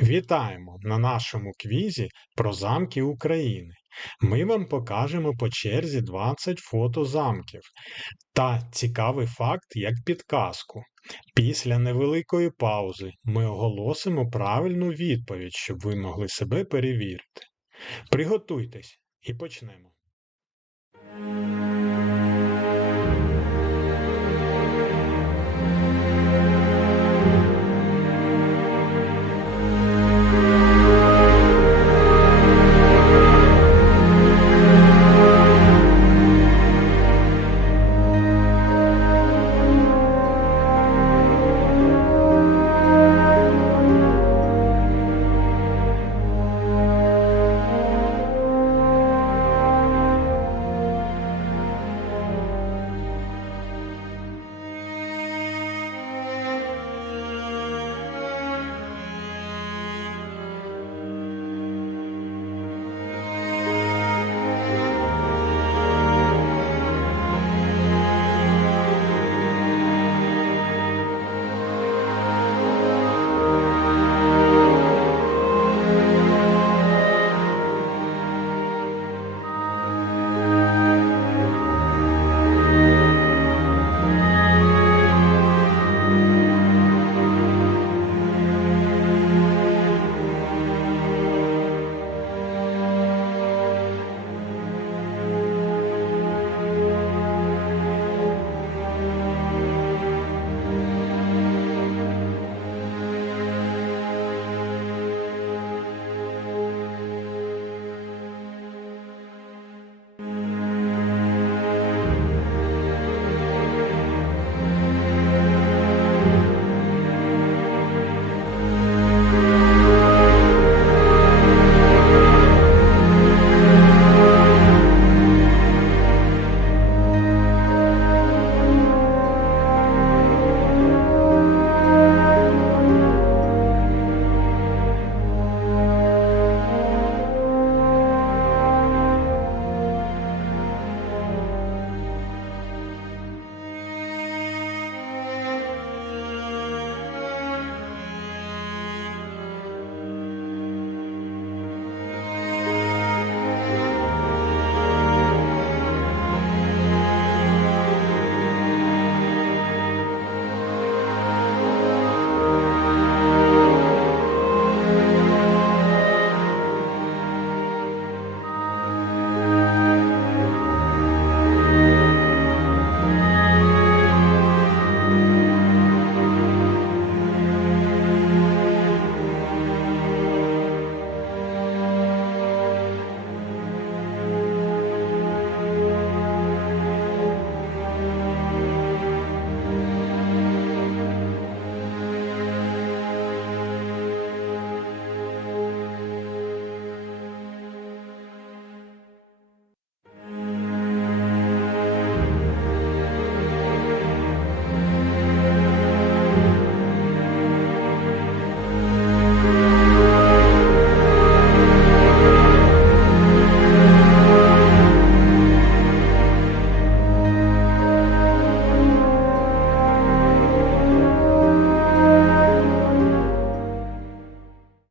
Вітаємо на нашому квізі про замки України. Ми вам покажемо по черзі 20 фото замків та цікавий факт як підказку. Після невеликої паузи ми оголосимо правильну відповідь, щоб ви могли себе перевірити. Приготуйтесь і почнемо.